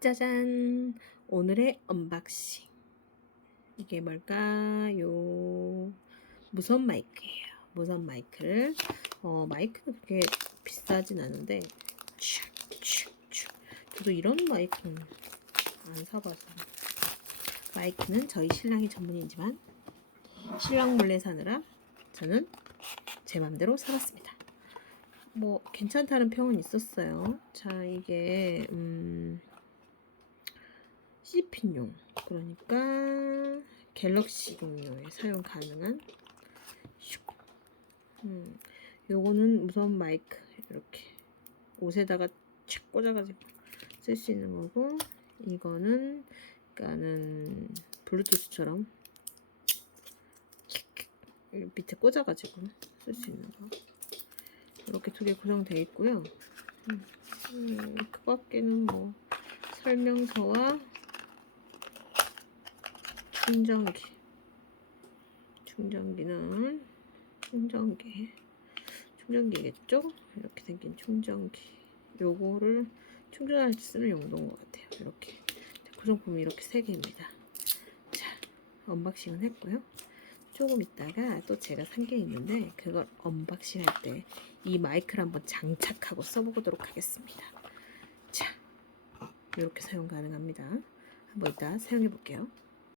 짜잔! 오늘의 언박싱. 이게 뭘까요? 무선 마이크예요. 무선 마이크를 어, 마이크는 그렇게 비싸진 않은데 촥. 저도 이런 마이크는 안 사봐서 마이크는 저희 신랑이 전문이지만 신랑 몰래 사느라 저는 제 맘대로 살았습니다. 뭐 괜찮다는 평은 있었어요. 자 이게 음, C핀용 그러니까 갤럭시용에 사용 가능한 슉. 음, 요거는 무선 마이크 이렇게 옷에다가 착 꽂아가지고 쓸 수 있는 거고 이거는 그러니까는 블루투스처럼 밑에 꽂아가지고 쓸 수 있는 거 이렇게 두 개 구성되어 있고요. 음, 음, 그 밖에는 뭐 설명서와 충전기 충전기는 충전기 충전기겠죠? 이렇게 생긴 충전기 요거를 충전할 때 쓰는 용도인 것 같아요. 이렇게 구성품이 이렇게 세 개입니다. 자 언박싱은 했고요. 조금 있다가 또 제가 산 게 있는데 그걸 언박싱 할 때 이 마이크를 한번 장착하고 써보도록 하겠습니다. 자, 이렇게 사용 가능합니다. 한번 이따 사용해 볼게요.